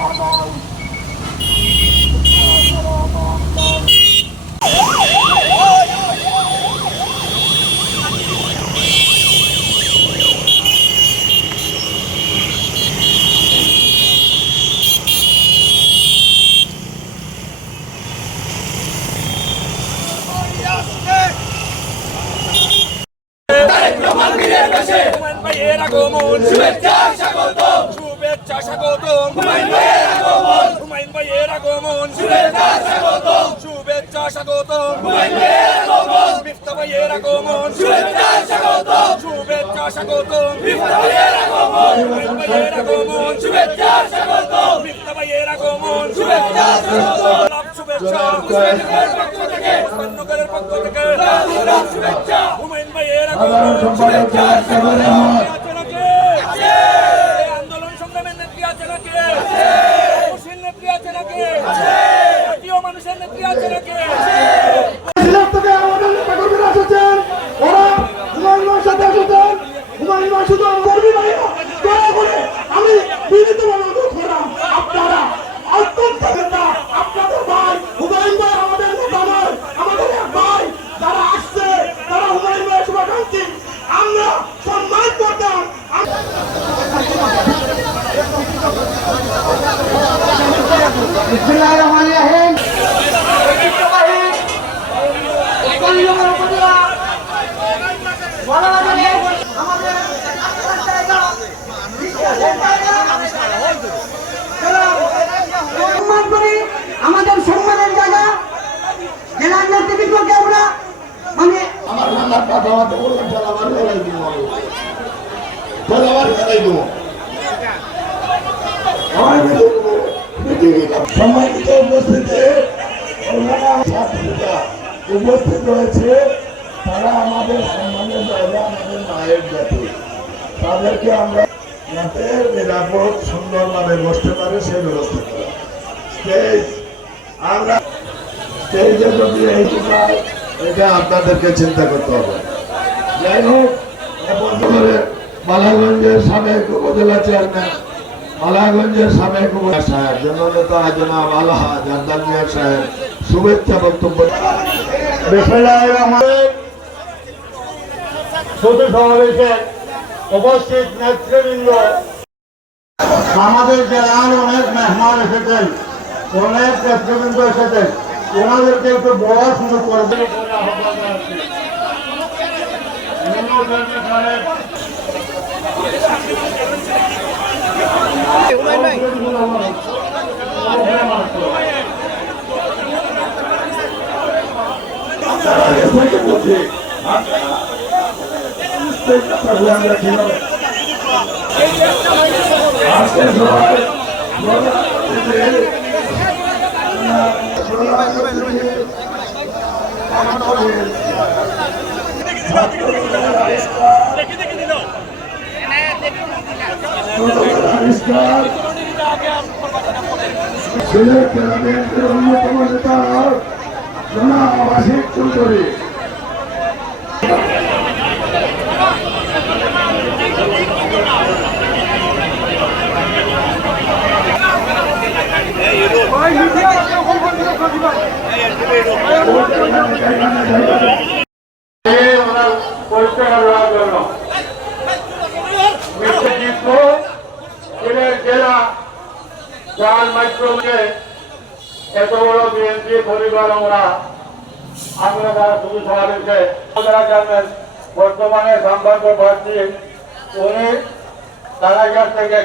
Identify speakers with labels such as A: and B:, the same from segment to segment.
A: হুমায়ুন আগমন শুভেচ্ছা স্বাগতম। শুভেচ্ছা স্বাগতম। হুমায়ুন ভাইয়ের আগমন। হুমায়ুন ভাইয়ের আগমন। শুভেচ্ছা স্বাগতম। শুভেচ্ছা স্বাগতম। হুমায়ুন ভাইয়ের আগমন। মিফতা ভাইয়ের আগমন। শুভেচ্ছা স্বাগতম। শুভেচ্ছা স্বাগতম। মিফতা ভাইয়ের আগমন। হুমায়ুন ভাইয়ের আগমন। শুভেচ্ছা স্বাগতম। মিফতা ভাইয়ের আগমন। শুভেচ্ছা স্বাগতম। লাভ শুভেচ্ছা। পক্ষ থেকে নগরের পক্ষ থেকে। শুভেচ্ছা। হুমায়ুন ভাইয়ের আগমন। শুভেচ্ছা আছে
B: সম্মান আমাদের সম্মানের জায়গা। জেলার নেতৃত্বকে আমরা মানে
C: উপস্থিতি রয়েছে তারা আমাদের সম্মানের জায়গা মায়ের জাতি। তাদেরকে আমরা যাতে নিরাপদ, সুন্দরভাবে বসতে পারে ব্যবস্থা করা। স্টেজ আমরা স্টেজে যদি এইটু পাই এটা আপনাদেরকে চিন্তা করতে হবে। যাই হোক মালাগঞ্জের সাবেক উপজেলা চেয়ারম্যান মালাগঞ্জের সাবেক উপজেলা সাহেব, জননেতা জনাব আল্লাহ জান্দাল মিয়া সাহেব, শুভেচ্ছা বক্তব্য।
D: আমাদের শুধু সমাবেশে উপস্থিত নেতৃবৃন্দ, আমাদের জেলার অনেক মেহমান এসেছেন, অনেক নেতৃবৃন্দ এসেছেন, ওনাদেরকে একটু বড় শুরু করবে
C: আমরা কীভাবে আজকে সবাই আবিষ্কার সিলেট বিএনপির অন্যতম নেতা জনাব আবাসিক চৌধুরী
D: জেলা যার মাধ্যমে বর্তমানে সম্পর্ক প্রার্থী উনি কারাগার থেকে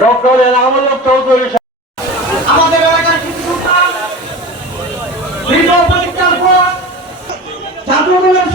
D: ডক্টর এনামুল্লাহ চৌধুরী
B: আমাদের এলাকার কিছু সন্তান দীর্ঘ পরীক্ষার পর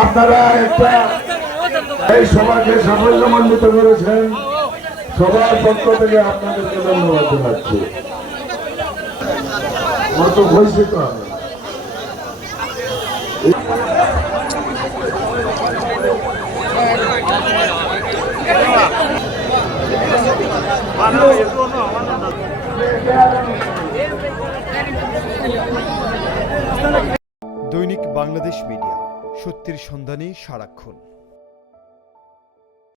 C: আপনারা একটা এই সভাকে সাফল্যমণ্ডিত করেছেন। সবার পক্ষ থেকে আপনাদেরকে ধন্যবাদ জানাচ্ছি। কত ঘোষিত হবে
E: দৈনিক বাংলাদেশ মিডিয়া। সত্যের সন্ধানে সারাক্ষণ।